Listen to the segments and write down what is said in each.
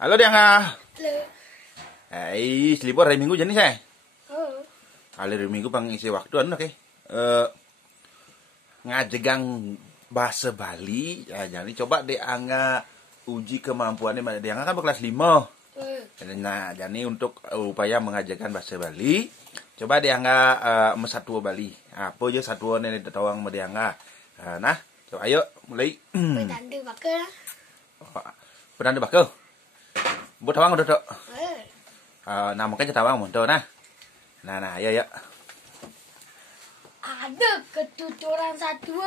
Halo Diangga. Halo. Selipur hari Minggu jenis saya. Oh. Hari Minggu pengisi waktu oke. Ngajegang bahasa Bali. Ya, jadi coba Diangga uji kemampuannya. Diangga kan berkelas 5. Nah, jadi untuk upaya mengajarkan bahasa Bali, coba Diangga mesatu Bali. Apa aja satuan yang ditawang sama Diangga. Nah, coba ayo mulai. Pedanda bakal. Pedanda bakal. Buat tawang udah tok. Nah makanya tawang muncul nah. Nah ayo ya. Ada ketuturan satu,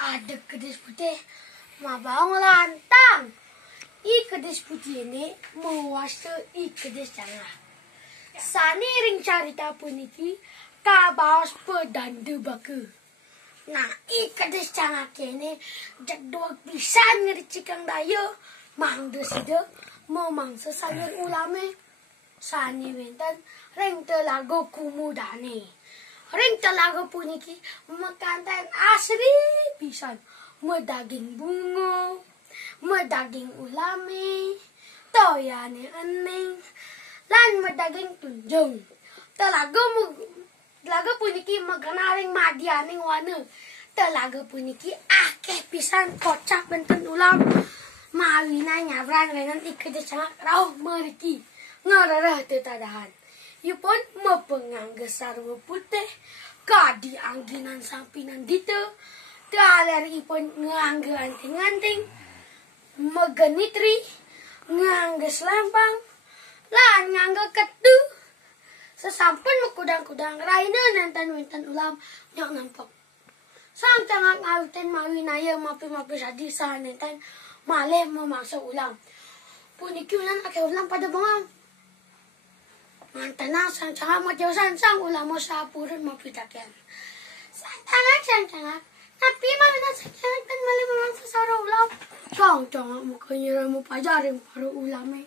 ada kedis putih, mabang lantang. I kedis putih ini menguasai i kedis tengah. Sani ring carita puniki kabaos pedanda bakal. Nah, i kedis tengah kene jadwal pisan ngericikang daya. Mang desida memangsa sayur ulame. Sani wenten ring telaga kumudane. Ring telaga puniki mekanten asri pisan. Medaging bunga, medaging ulame, toyane ening, lan medaging tunjung. Telaga puniki meganaring madianing wana. Telaga puniki akeh pisan kocak benten ulam. Mawina nyabran dengan ikut sangat rauh meriki ngararah tetadahan. Ipun mepengangge sarwa putih kadi angginan sampinan dite taler ipun ngangge anting-anting megenitri ngangge selempang lan ngangge ketu sesampun mekudang-kudang raina nantan wintan ulam nyok nampok. Sang cangak ngawiten mawinaya mapi-mapi sadisa nantan malih memaksa ulam. Puniki ulan ake ulam pada bengong. Mantanang sang cangak majawasan sang ulam mo sa apuran mapitakian. Sang cangak. Tapi mawinang sang cangak dan malih memaksa sara ulam. Sang cangak mukanya mo pajaring para ulame.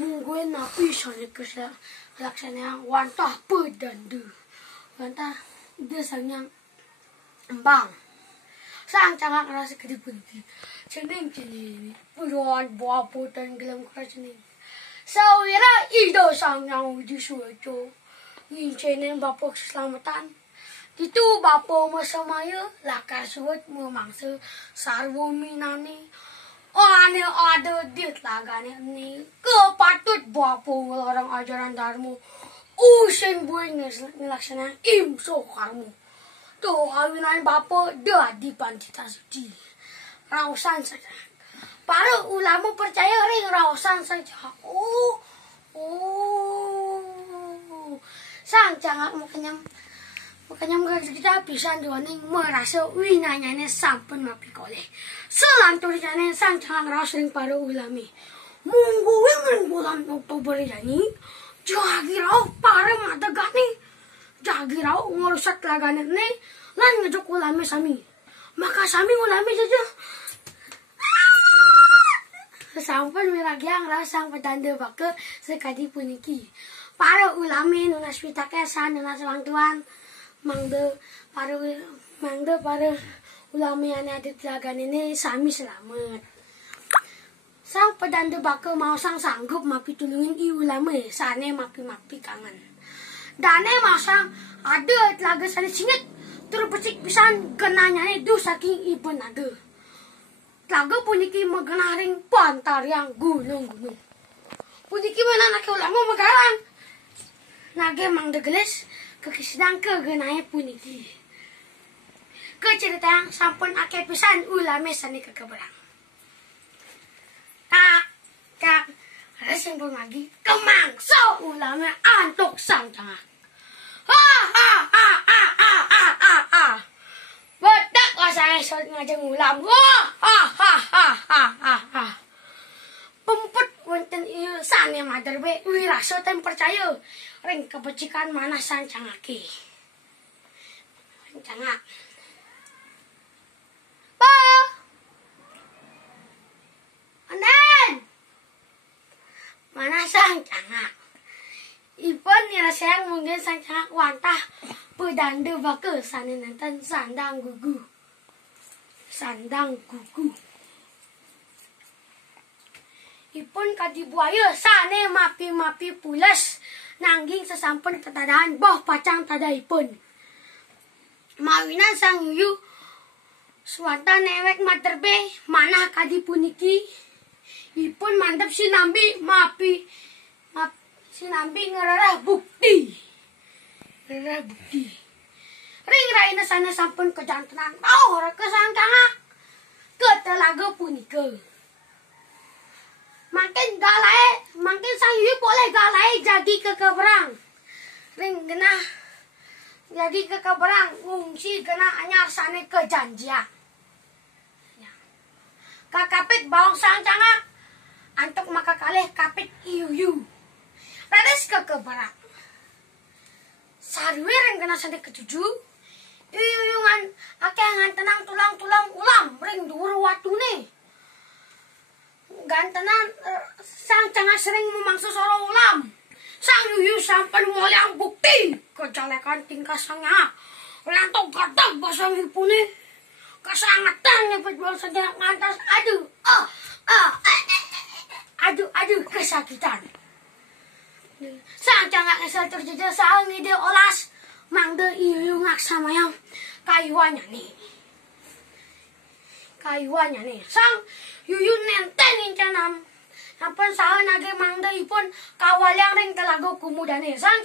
Mungguin napi sani kesa laksana wantah pedanda. Wantah desangnya embang. Sang cangak ngerasa gede puniki. Cening puluhan buah putan gelam keras cening. Sawira ido sang yang uji suaco. Ngincenin bapak keselamatan. Itu bapak masamaya lakar suat memangsa sarwo minani. Ane ada dit lagane ni. Kepatut bapak ngelarang ajaran dharma. Usin buat ngelaksana imso karmu. Tuh awinan bapak dah di pancita suci. Rausan saja. Para ulama percaya ring rausan saja. Sang cangak makanya kita bisa diwaning merasa winanyane sampun mapikole. Selanturnya sang cangak raus ring para ulami. Munggu wingan bulan Oktober yani. Jagi rau para madagani. Jagi rau ngurusak lagane ni. Lan ngejok ulami sami. Maka sami ulami saja. Sesampun miragyang rasang pedanda baka sekadi puniki. Para ulami nunas pitakesan nunas wang tuan. Mangde para ulami ane adit lagan ini sami selamat. Sang pedanda baka mau sang sanggup mapi tulungin i ulami sane mapi kangen. Dane masang ada telaga sane singit. Terpecik pisan kenanya itu saking ibu nada. Telaga puniki megenaring pantar yang gunung-gunung. Puniki mana nak ulama megarang. Nage mang degeles kekisidang kegenaya puniki. Kecerita yang sampun ake pisan ulame sani kekeberang. Kak, resing pemagi kemangso ulame antuk sang cangak. Bedak lah saya ngajeng ulam. Pemput wonten ieu sane mader be wirasa ten percaya ring kepecikan manah sang cangake. Cangak. Pa. Anen. Mana sang cangak? Ipun nirasayang mungkin sang cangak wantah pedanda baka sane nantan sandang gugu. ipun kadi buaya sane mapi-mapi pules nangging sesampun ketadahan boh pacang tadaipun. Mawinan sang yuyu swata newek materbe manah kadi puniki ipun mantep sinambi sinambi ngerarah bukti. Ring raina sana sampun kejantenan ora kesangkanga ke telaga punika. Makin sang yuyu boleh galai jadi kekeberang. Ring genah jadi kekeberang ngungsi genah anyar sane kejanjian. Kakapit bawang sang cangak antuk maka kalih kapit yuyu. Rades kekeberang. Sarwe ring genah sane ketuju. Yuyungan akeh ngantenang tulang-tulang ulam ring dhuwur watune. Gantenan sang cangak sering memangsa sora ulam. Sang yuyu sampun mulyang bukti kejelekan tingkah sangnya. Lantok gadag basa ngipune. Kesangetan nyebut bangsa ngantos aduh kesakitan. Sang cangak esal terjejak saha ngide olas mangde yuyu ngaksamayang kayuannya nih. Sang yuyu nenten incanam. Sampun saha nage mangde ipun kawalyang ring telaga kumudane. Sang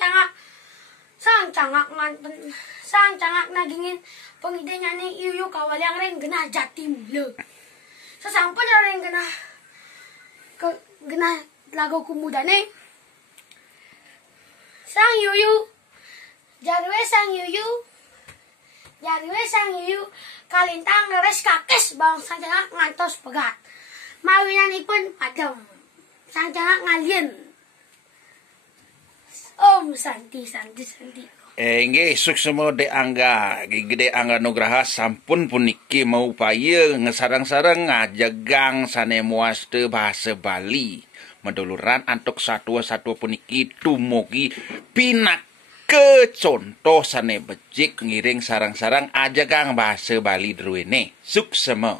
cangak nagingin pengidenya nih yuyu kawalyang ring genah jati mula. Sesampun ring genah telaga kumudane. Jarwe sang yuyu kalintang leres kakes bang sang cangak ngantos pegat. Mawinanipun padam. Sang cangak ngalien. Om Santi. Nggih suksema Dek Angga, Gede Angga Nugraha sampun puniki mau upaya ngesarang-sarang ngajegang sane muaste bahasa Bali. Meduluran antuk satwa-satwa puniki tumugi pinak ke contoh sane becik ngiring sarang-sarang ajegang bahasa Bali druene. Suksema.